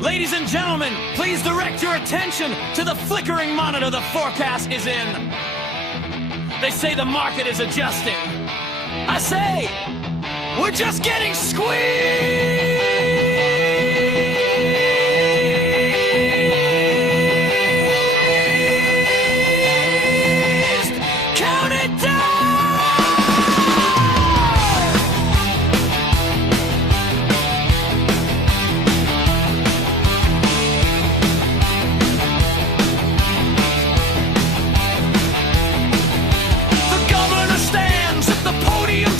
Ladies and gentlemen, please direct your attention to the flickering monitor the forecast is in. They say the market is adjusting. I say, we're just getting squeezed! Count it down!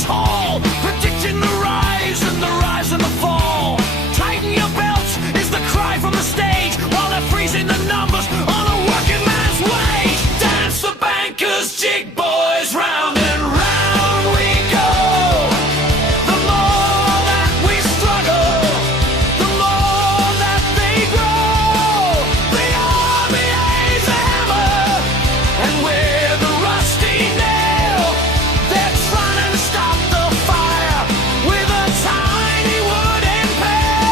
Tall, predicting the rise and the fall. Tighten your belts is the cry from the stage while they're freezing the numbers on a working man's wage. Dance the bankers, jig boys, round and round we go. The more that we struggle, the more that they grow. The RBA's a hammer, and we're the rusty nail. They're trying to stop the fire with a tiny wooden pail.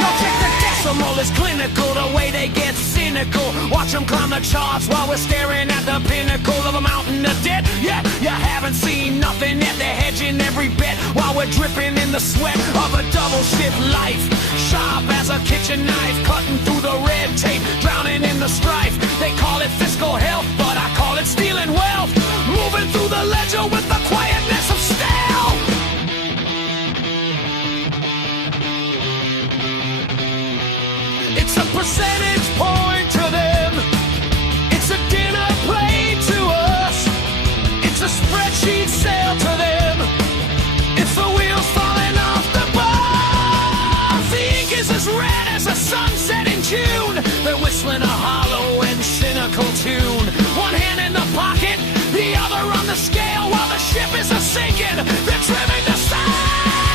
Yo, check the decimal is clinical, the way they get cynical. Watch them climb the charts while we're staring at the pinnacle of a mountain of debt. Yeah, you haven't seen nothing yet. They're hedging every bet while we're dripping in the sweat of a double shift life. Sharp as a kitchen knife, cutting through the red tape, drowning in the strife. They call it fiscal health, but I call it stealing wealth. Moving through the ledger with the quietness of stealth. It's a percentage point to them. It's a dinner plate to us. It's a spreadsheet sale to them. It's the wheels falling off the bus. The ink is as red as a sunset in June. They're whistling a hollow and cynical tune. One hand in the pocket, the other on the scale while the ship is a-sinking. They're trimming the sail.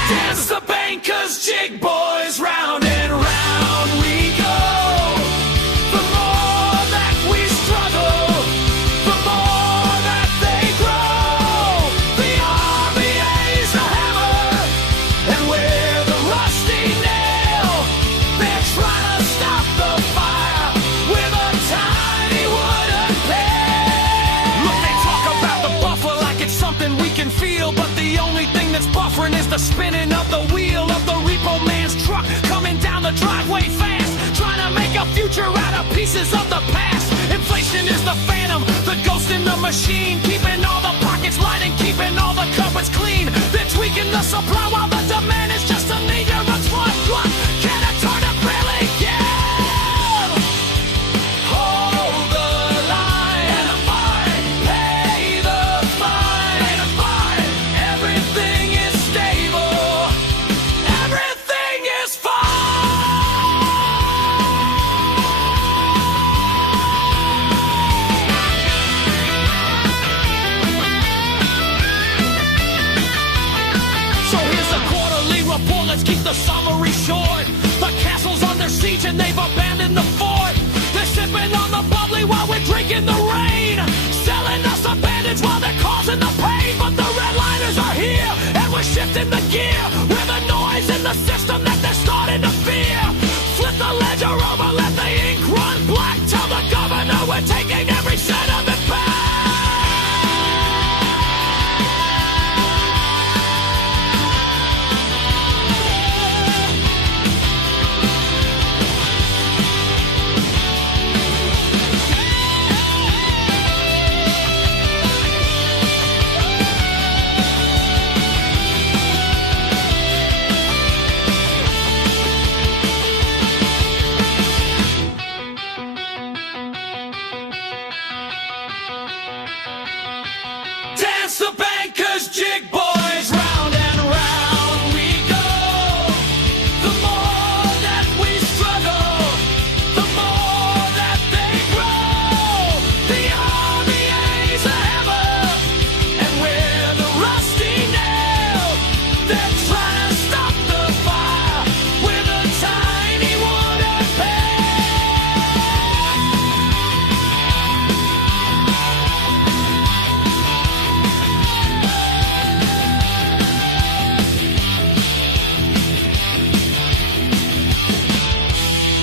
Dance the bankers, jig boys, round and round we go. The more that we struggle, the more that they grow. The RBA's a hammer, and we're the rusty nail. They're trying to stop the fire with a tiny wooden pail. Look, they talk about the buffer like it's something we can feel, but the only thing that's buffering is the spinning of the wheel of the repo man's truck coming down the driveway fast, trying to make a future out of pieces of the past. Inflation is the phantom, the ghost in the machine, keeping all the pockets light and keeping all the cupboards clean. They're tweaking the supply while the demand is just a meager glut. Can it turn to barely give? Hold the line and a fine, pay the fine and a fine. Everything is stable, everything is fine. So here's the quarterly report, let's keep the summary short. The castle's under siege and they've abandoned the fort. They're sipping on the bubbly while we're drinking the rain, selling us a bandage while they're causing the pain. But the redliners are here and we're shifting the gear. We're the noise in the system that they're starting to fear. Flip the ledger over, let the ink run black. Tell the governor we're taking every cent of it back.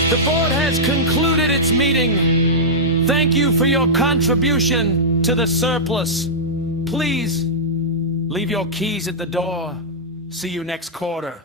The board has concluded its meeting. Thank you for your contribution to the surplus. Please leave your keys at the door. See you next quarter.